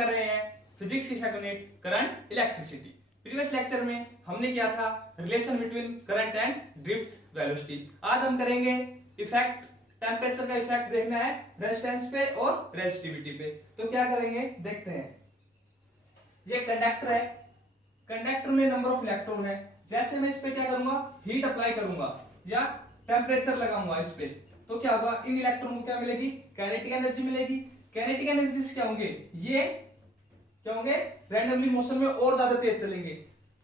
कर रहे हैं फिजिक्स की second unit current electricity. Previous lecture में हमने किया था relation between current and drift velocity. आज हम करेंगे इफेक्ट, टेम्परेचर का इफेक्ट देखना है रेजिस्टेंस पे और रेजिस्टिविटी पे। तो क्या करेंगे देखते हैं। ये कंडक्टर है, कंडक्टर में नंबर ऑफ इलेक्ट्रॉन है। जैसे मैं इस पे क्या करूंगा, हीट अप्लाई करूंगा या टेम्परेचर लगाऊंगा इस पे, तो क्या होगा, इन इलेक्ट्रॉन को क्या मिलेगी, काइनेटिक एनर्जी मिलेगी। काइनेटिक एनर्जी क्या होंगे, ये क्या होंगे, रैंडमली मोशन में और ज्यादा तेज चलेंगे।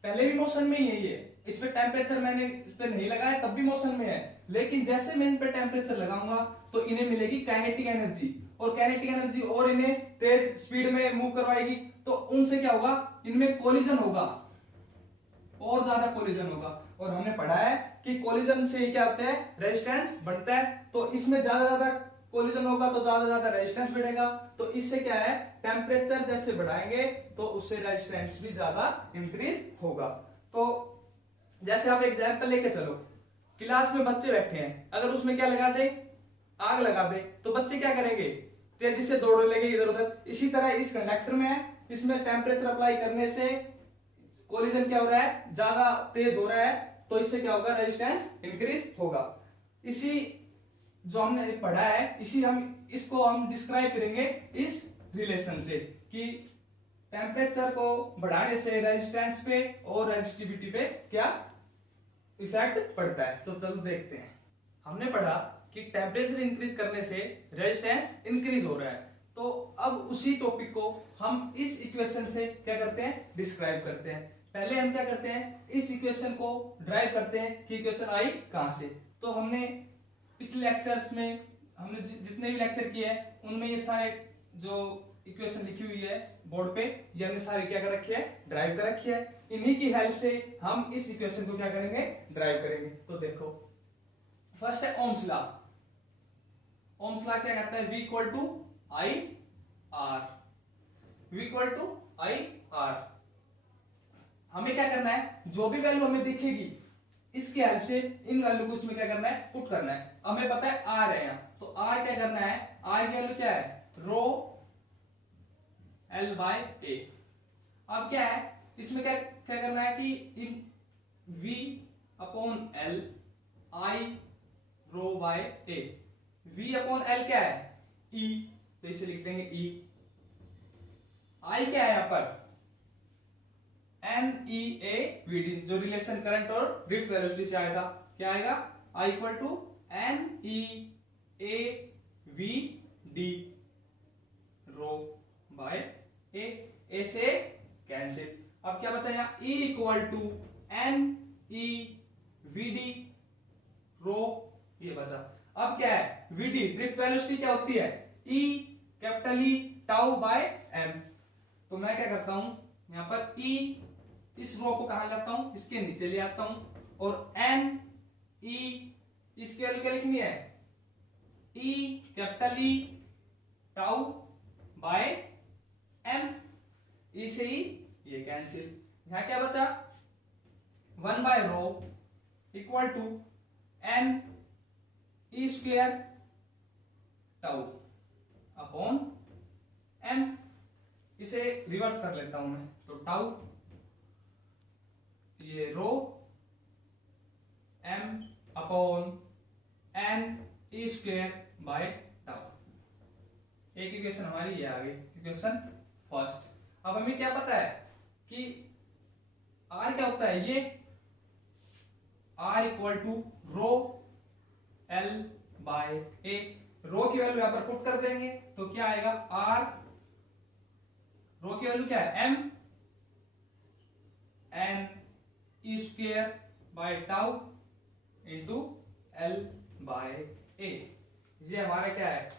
पहले भी मोशन में ही है ये, इस पे टेम्परेचर मैंने इस पे नहीं लगाया तब भी मोशन में है, लेकिन जैसे मैं इन पे टेम्परेचर लगाऊंगा तो इन्हें मिलेगी काइनेटिक एनर्जी, और काइनेटिक एनर्जी और इन्हें तेज स्पीड में मूव करवाएगी। तो उनसे क्या होगा, इनमें कोलिजन होगा, और ज्यादा कोलिजन होगा। और हमने पढ़ा है कि कोलिजन से क्या होता है, रेजिस्टेंस बढ़ता है। तो इसमें ज्यादा कोलिजन होगा तो ज्यादा रेजिस्टेंस बढ़ेगा। तो इससे क्या है, टेम्परेचर जैसे बढ़ाएंगे तो उससे रेजिस्टेंस भी ज्यादा इंक्रीज होगा। तो जैसे आप एग्जांपल लेके चलो, क्लास में बच्चे बैठे हैं, अगर उसमें क्या लगा दे, आग लगा दे, तो बच्चे क्या करेंगे, तेजी से दौड़ लेंगे इधर उधर। इसी तरह इस कंडक्टर में है, इसमें टेम्परेचर अप्लाई करने से कोलिजन क्या हो रहा है, ज्यादा तेज हो रहा है, तो इससे क्या होगा, रेजिस्टेंस इंक्रीज होगा। इसी जो हमने पढ़ा है, इसको हम डिस्क्राइब करेंगे इस रिलेशन से कि टेम्परेचर को बढ़ाने से रेजिस्टेंस पे और रेजिस्टिविटी पे क्या इफेक्ट पड़ता है। तो चलो देखते हैं। हमने पढ़ा कि टेम्परेचर इंक्रीज करने से रेजिस्टेंस इंक्रीज हो रहा है। तो अब उसी टॉपिक को हम इस इक्वेशन से क्या करते हैं, डिस्क्राइब करते हैं। पहले हम क्या करते हैं, इस इक्वेशन को ड्राइव करते हैं कि इक्वेशन आई कहां से। तो हमने पिछले लेक्चर्स में हमने जितने भी लेक्चर किए हैं उनमें ये सारे जो इक्वेशन लिखी हुई है बोर्ड पे, ये हमने सारी क्या कर रखी है, ड्राइव कर रखी है। इन्हीं की हेल्प से हम इस इक्वेशन को क्या करेंगे, ड्राइव करेंगे। तो देखो, फर्स्ट है ओम्स लॉ। ओम्स लॉ क्या कहता है, V equal to I R, V equal to I R. हमें क्या करना है, जो भी वैल्यू हमें दिखेगी इसकी हेल्प से इन वैल्यू को इसमें क्या करना है, पुट करना है। हमें पता है आर है यहाँ, तो आर क्या करना है, आर की वैल्यू क्या है, रो एल बाय ए। अब क्या है, इसमें क्या क्या करना है कि इन V upon L I rho by A. V upon L क्या है, E, तो इसे लिख देंगे E। I क्या है यहां पर, NEAVD, जो रिलेशन करंट और ड्रिफ्ट वेलोसिटी से आया था। क्या आएगा, I equal to NEAVD rho by A. A से कैंसिल। अब क्या बचा यहाँ, E equal to NEVD rho, ये बचा। अब क्या है, VD ड्रिफ्ट वेलोसिटी क्या होती है, E capital E tau by M। तो मैं क्या करता हूं, यहां पर E इस रो को कहां लाता हूं, इसके नीचे ले आता हूं, और N E इसकी वैल्यू क्या लिखनी है, E capital E tau by M। E से E ये कैंसिल। यहां क्या बचा, 1 by rho equal to N E square tau upon M। इसे रिवर्स कर लेता हूं मैं, तो टाउ ये rho M upon N E square by tau. एक इक्वेशन हमारी ये आ गई, इक्वेशन फर्स्ट। अब हमें क्या पता है कि R क्या होता है, ये R equal to rho L by A. Rho की वैल्यू यहां पर पुट कर देंगे, तो क्या आएगा, R रो की वैल्यू क्या है, M N E square by tau into L by A. ये हमारा क्या है,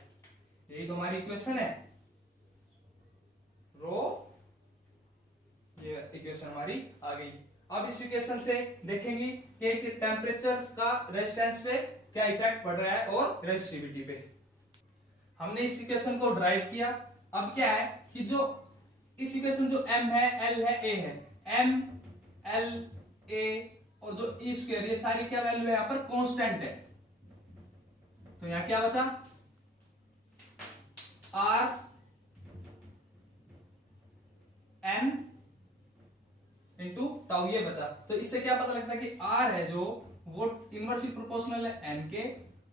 यही तो हमारी इक्वेशन है, रो, ये इक्वेशन हमारी आ गई। अब इस इक्वेशन से देखेंगे कि टेम्परेचर का रेजिस्टेंस पे क्या इफेक्ट पड़ रहा है और रेजिस्टिविटी पे। हमने इस इक्वेशन को ड्राइव किया। अब क्या है कि जो इस इक्वेशन जो M है, L है, A है, M L A और जो E स्क्वायर, ये सारी क्या वैल्यू है यहां पर, कांस्टेंट है। तो यहां क्या बचा, R n इंटू टाउ, ये बचा। तो इससे क्या पता लगता है कि r है जो वो इनवर्सली प्रोपोर्शनल है n के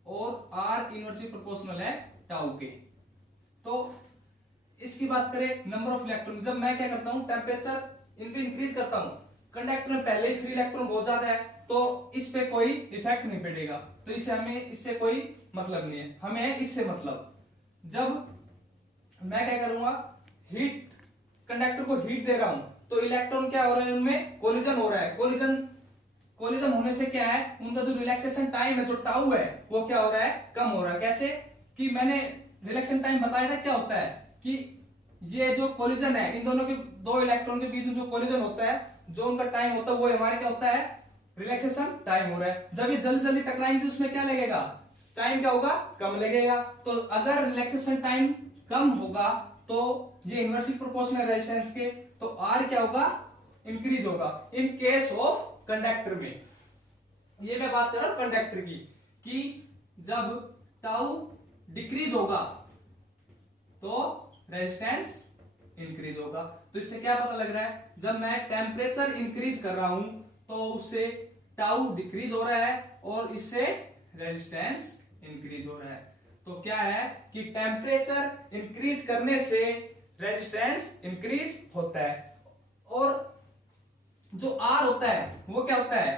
और r इनवर्सली प्रोपोर्शनल है टाउ के। तो इसकी बात करें नंबर ऑफ इलेक्ट्रॉन, जब मैं क्या करता हूं टेम्परेचर इनको इंक्रीज करता हूं, कंडक्टर में पहले ही फ्री इलेक्ट्रॉन बहुत ज्यादा है तो इस पे कोई इफेक्ट नहीं पड़ेगा, तो इससे हमें इससे कोई मतलब नहीं है, हमें इससे मतलब। जब मैं क्या करूंगा हीट, कंडक्टर को हीट दे रहा हूं तो इलेक्ट्रॉन क्या हो रहा है, उनमें कोलिजन हो रहा है। कोलिजन होने से क्या है, उनका जो रिलैक्सेशन टाइम है जो टाउ है वो क्या हो रहा है, कम हो रहा है। कैसे कि मैंने रिलैक्सेशन टाइम बताया था, क्या होता है कि ये जो कोलिजन है इन दोनों के दो इलेक्ट्रॉन के बीच में जो कोलिजन होता है, जो उनका टाइम होता है वो हमारे क्या होता है, रिलैक्सेशन टाइम हो रहा है। जब ये जल्दी जल्दी टकराएंगे उसमें क्या लगेगा, टाइम क्या होगा, कम लगेगा। तो अगर रिलैक्सेशन टाइम कम होगा तो ये इनवर्सली प्रोपोर्शनल रेजिस्टेंस के, तो आर क्या होगा, इंक्रीज होगा। इन केस ऑफ कंडक्टर में, ये मैं बात कर रहा हूं कंडक्टर की, कि जब टाउ डिक्रीज होगा तो रेजिस्टेंस इंक्रीज होगा। तो इससे क्या पता लग रहा है, जब मैं टेम्परेचर इंक्रीज कर रहा हूं तो उससे टाउ डिक्रीज हो रहा है और इससे रेजिस्टेंस इंक्रीज हो रहा है। तो क्या है कि टेम्परेचर इंक्रीज करने से रेजिस्टेंस इंक्रीज होता है, और जो आर होता है वो क्या होता है,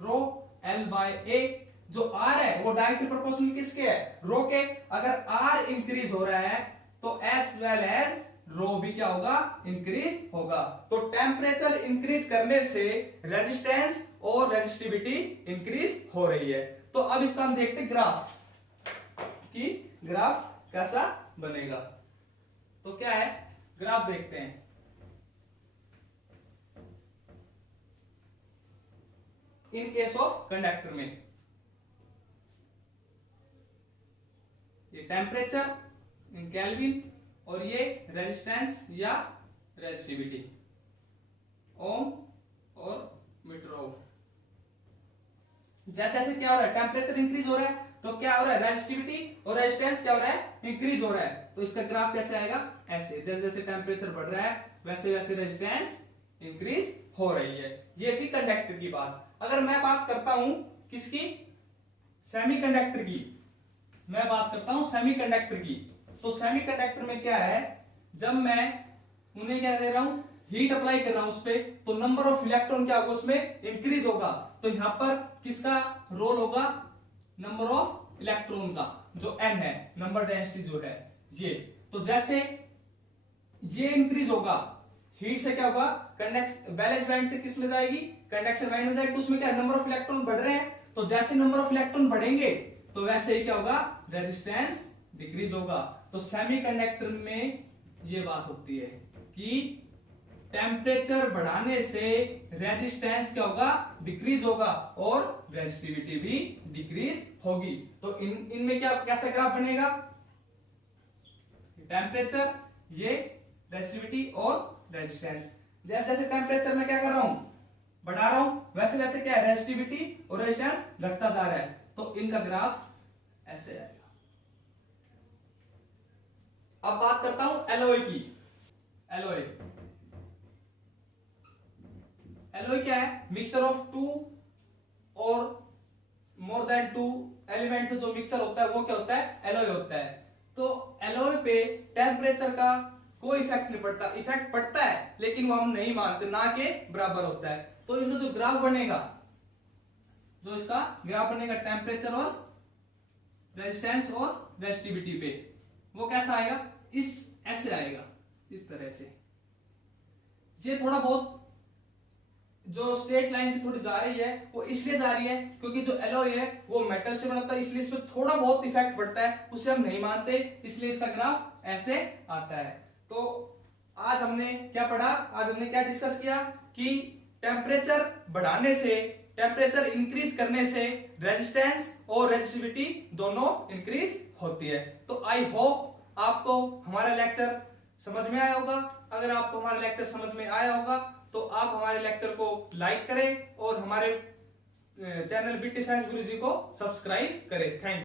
रो एल बाय ए। जो आर है वो डायरेक्टली प्रोपोर्शनल किसके है, रो के। अगर आर इंक्रीज हो रहा है तो एज वेल एज रो भी क्या होगा, इंक्रीज होगा। तो टेम्परेचर इंक्रीज करने से रेजिस्टेंस और रेजिस्टिविटी इंक्रीज हो रही है। तो अब इसका हम देखते ग्राफ, कि ग्राफ कैसा बनेगा। तो क्या है, ग्राफ देखते हैं। इन केस ऑफ कंडक्टर में ये टेम्परेचर इन केल्विन और ये रेजिस्टेंस या रेजिस्टिविटी, ओम और मीटर ओम। जैसे जैसे क्या हो रहा है, टेम्परेचर इंक्रीज हो रहा है तो क्या हो रहा है, रेजिस्टिविटी और रेजिस्टेंस क्या हो रहा है, इंक्रीज हो रहा है। तो इसका ग्राफ कैसे आएगा, ऐसे। जैसे जैसे टेम्परेचर बढ़ रहा है वैसे वैसे रेजिस्टेंस इंक्रीज हो रही है। ये थी कंडक्टर की बात। अगर मैं बात करता हूं किसकी, सेमीकंडक्टर की, मैं बात करता हूं सेमीकंडक्टर की। तो सेमीकंडक्टर में क्या है, जब मैं उन्हें क्या दे रहा हूं, हीट अप्लाई कर रहा हूं उस पे, तो नंबर ऑफ इलेक्ट्रॉन क्या होगा, उसमें इंक्रीज होगा। तो यहां पर किसका रोल होगा, नंबर ऑफ इलेक्ट्रॉन का, जो n है, नंबर डेंसिटी जो है ये। तो जैसे ये इंक्रीज होगा, हीट से क्या होगा, बैलेंस बैंड से किस में जाएगी, कंडक्शन बैंड में जाएगी। तो उसमें क्या नंबर ऑफ इलेक्ट्रॉन बढ़ रहे हैं, तो जैसे नंबर ऑफ इलेक्ट्रॉन बढ़ेंगे तो वैसे ही क्या होगा, रेजिस्टेंस डिक्रीज होगा। तो सेमीकंडक्टर में ये बात होती है कि टेम्परेचर बढ़ाने से रेजिस्टेंस क्या होगा, डिक्रीज होगा और रेजिस्टिविटी भी डिक्रीज होगी। तो इनमें क्या कैसा ग्राफ बनेगा, टेम्परेचर, ये रेजिस्टिविटी और रेजिस्टेंस। जैसे जैसे टेम्परेचर में क्या कर रहा हूं, बढ़ा रहा हूं, वैसे वैसे क्या है, रेजिस्टिविटी और रेजिस्टेंस घटता जा रहा है। तो इनका ग्राफ ऐसे आएगा। अब बात करता हूं एलॉय की। एलॉय क्या है, मिक्सचर ऑफ टू और मोर देन टू एलिमेंट जो मिक्सचर होता है वो क्या होता है, एलॉय होता है। तो एलॉय पे टेम्परेचर का कोई इफेक्ट नहीं पड़ता, इफेक्ट पड़ता है लेकिन वो हम नहीं मानते, ना के बराबर होता है। तो इनका जो ग्राफ बनेगा, जो इसका ग्राफ बनेगा टेम्परेचर और रेजिस्टेंस और रेजिस्टिविटी पे, वो कैसा आएगा, इस ऐसे आएगा, इस तरह से। ये थोड़ा बहुत जो स्ट्रेट लाइन से थोड़ी जा रही है वो इसलिए जा रही है क्योंकि जो एलॉय है वो मेटल से बनता है, इसलिए इसमें थोड़ा बहुत इफेक्ट पड़ता है, उसे हम नहीं मानते, इसलिए इसका ग्राफ ऐसे आता है। तो आज हमने क्या पढ़ा, आज हमने क्या डिस्कस किया कि टेम्परेचर बढ़ाने से, टेम्परेचर इंक्रीज करने से रेजिस्टेंस और रेजिस्टिविटी दोनों इंक्रीज होती है। तो आई होप आपको हमारा लेक्चर समझ में आया होगा। अगर आपको हमारा लेक्चर समझ में आया होगा तो आप हमारे लेक्चर को लाइक करें और हमारे चैनल बीटी साइंस गुरुजी को सब्सक्राइब करें। Thank you.